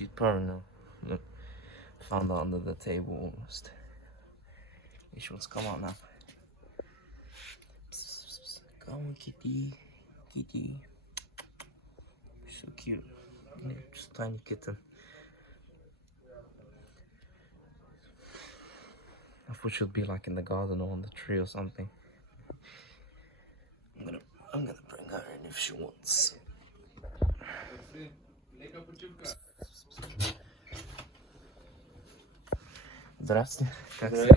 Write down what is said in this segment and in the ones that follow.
she's purring now. Look, found her under the table almost. She wants to come out now. Come on, kitty. Kitty. So cute. Yeah, just tiny kitten. I thought she'd be like in the garden or on the tree or something. I'm gonna bring her in if she wants. Здрасте. Как си?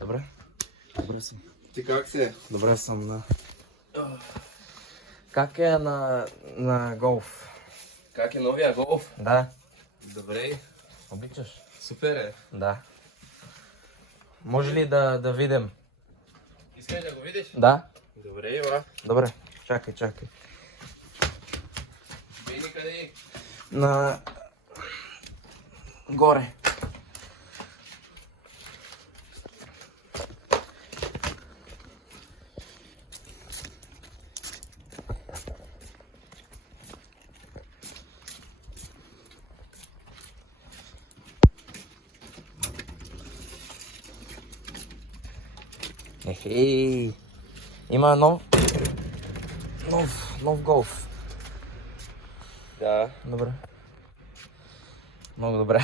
Добре? Добре съм. Ти как си? Добре съм, да. Как е на голф? Как е новия голф? Да. Добре. Обичаш? Супер е. Да. Може ли да видим? Искаш да го видиш? Да. Добре, Ива. Добре. Чакай. Бейни къде е? На... горе. Ехей! Има нов голф. Да. Добре. Много добре.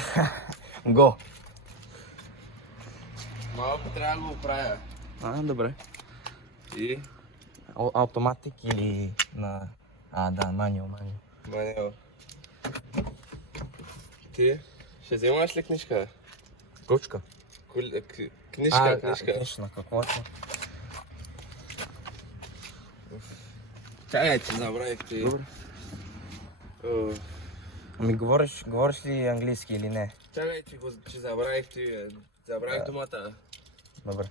Го. Малко трябва да го оправя. Добре. И? Автоматик или на... да, манио. Манио. Ти? Ще вземаш ли книжка? Ручка. Книжка. Книжна, каквото. Чакай, че забравих ти. Добре. Ами говориш ли английски или не? Чакай, че забравих ти. Забравих думата. Добре.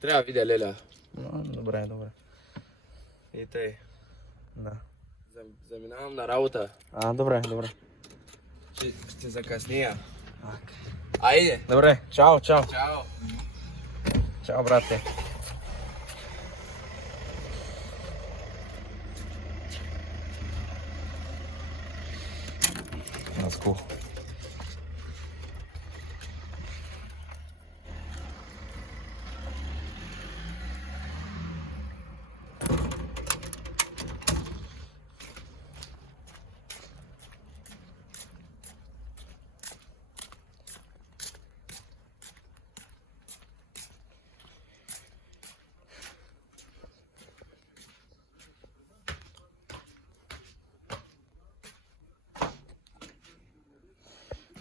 Трябва да видя Леля. Добре. И тъй. Да. Заминавам на работа. Добре. Ще закъсня. Okay. Айде! Добре, чао. Чао! Чао, брате. That's cool.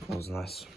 That was nice.